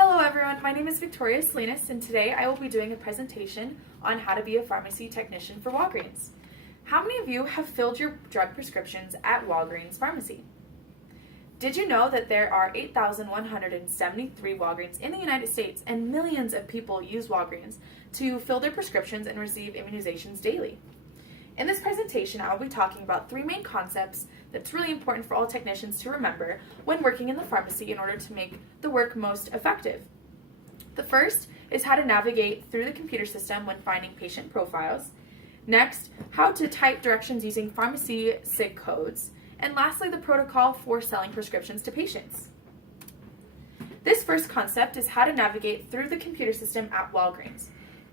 Hello everyone, my name is Victoria Salinas and today I will be doing a presentation on how to be a pharmacy technician for Walgreens. How many of you have filled your drug prescriptions at Walgreens Pharmacy? Did you know that there are 8,173 Walgreens in the United States and millions of people use Walgreens to fill their prescriptions and receive immunizations daily? In this presentation, I will be talking about three main concepts that's really important for all technicians to remember when working in the pharmacy in order to make the work most effective. The first is how to navigate through the computer system when finding patient profiles. Next, how to type directions using pharmacy SIG codes. And lastly, the protocol for selling prescriptions to patients. This first concept is how to navigate through the computer system at Walgreens.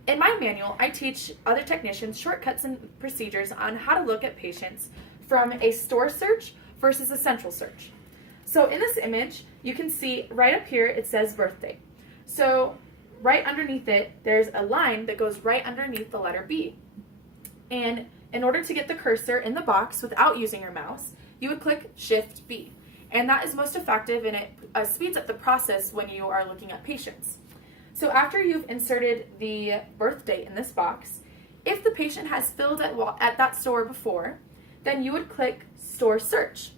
In my manual, I teach other technicians shortcuts and procedures on how to look at patients from a store search versus a central search. So in this image, you can see right up here it says birthday. So right underneath it, there's a line that goes right underneath the letter B. And in order to get the cursor in the box without using your mouse, you would click Shift B. And that is most effective and it speeds up the process when you are looking at patients. So after you've inserted the birth date in this box, if the patient has filled at that store before, then you would click Store Search.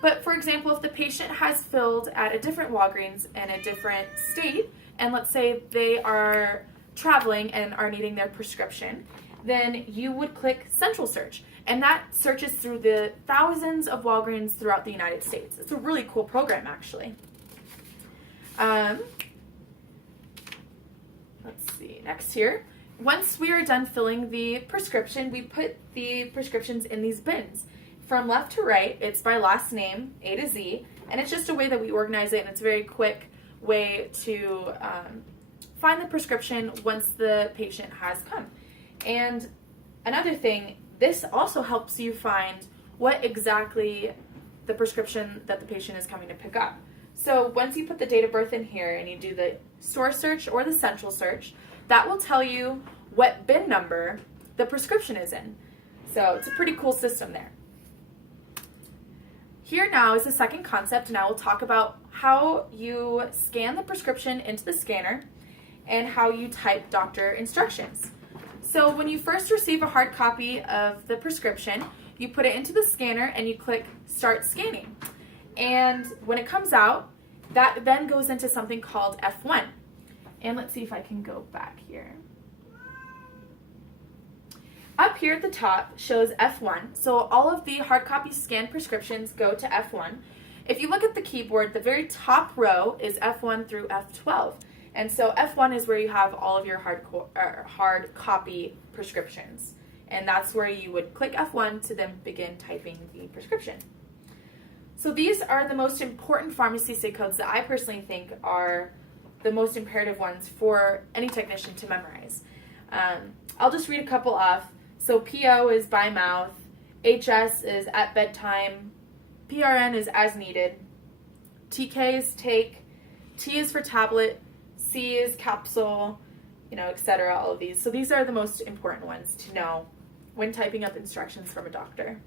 But for example, if the patient has filled at a different Walgreens in a different state, and let's say they are traveling and are needing their prescription, then you would click Central Search. And that searches through the thousands of Walgreens throughout the United States. It's a really cool program, actually. Let's see, next here. Once we are done filling the prescription, we put the prescriptions in these bins. From left to right, it's by last name, A to Z, and it's just a way that we organize it, and it's a very quick way to find the prescription once the patient has come. And another thing, this also helps you find what exactly the prescription that the patient is coming to pick up. So once you put the date of birth in here and you do the store search or the central search, that will tell you what bin number the prescription is in. So it's a pretty cool system there. Here now is the second concept, and I will talk about how you scan the prescription into the scanner and how you type doctor instructions. So when you first receive a hard copy of the prescription, you put it into the scanner and you click Start Scanning. And when it comes out, that then goes into something called F1. And let's see if I can go back here. Up here at the top shows F1. So all of the hard copy scanned prescriptions go to F1. If you look at the keyboard, the very top row is F1 through F12. And so F1 is where you have all of your hard copy prescriptions. And that's where you would click F1 to then begin typing the prescription. So these are the most important pharmacy SIG codes that I personally think are the most imperative ones for any technician to memorize. I'll just read a couple off. So PO is by mouth, HS is at bedtime, PRN is as needed, TK is take, T is for tablet, C is capsule, etc., all of these. So these are the most important ones to know when typing up instructions from a doctor.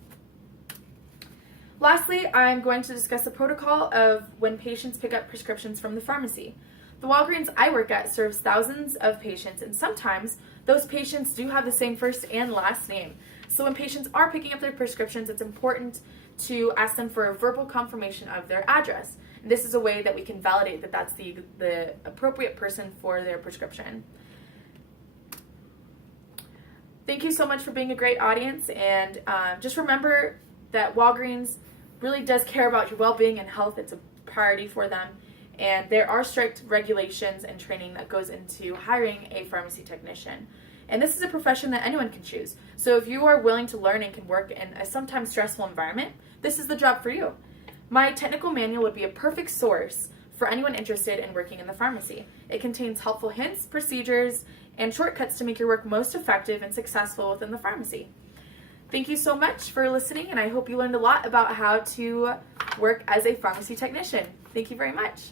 Lastly, I'm going to discuss the protocol of when patients pick up prescriptions from the pharmacy. The Walgreens I work at serves thousands of patients, and sometimes those patients do have the same first and last name. So when patients are picking up their prescriptions, it's important to ask them for a verbal confirmation of their address. And this is a way that we can validate that that's the appropriate person for their prescription. Thank you so much for being a great audience, and just remember that Walgreens really does care about your well-being and health. It's a priority for them, and there are strict regulations and training that goes into hiring a pharmacy technician. And this is a profession that anyone can choose. So if you are willing to learn and can work in a sometimes stressful environment, this is the job for you. My technical manual would be a perfect source for anyone interested in working in the pharmacy. It contains helpful hints, procedures, and shortcuts to make your work most effective and successful within the pharmacy. Thank you so much for listening, and I hope you learned a lot about how to work as a pharmacy technician. Thank you very much.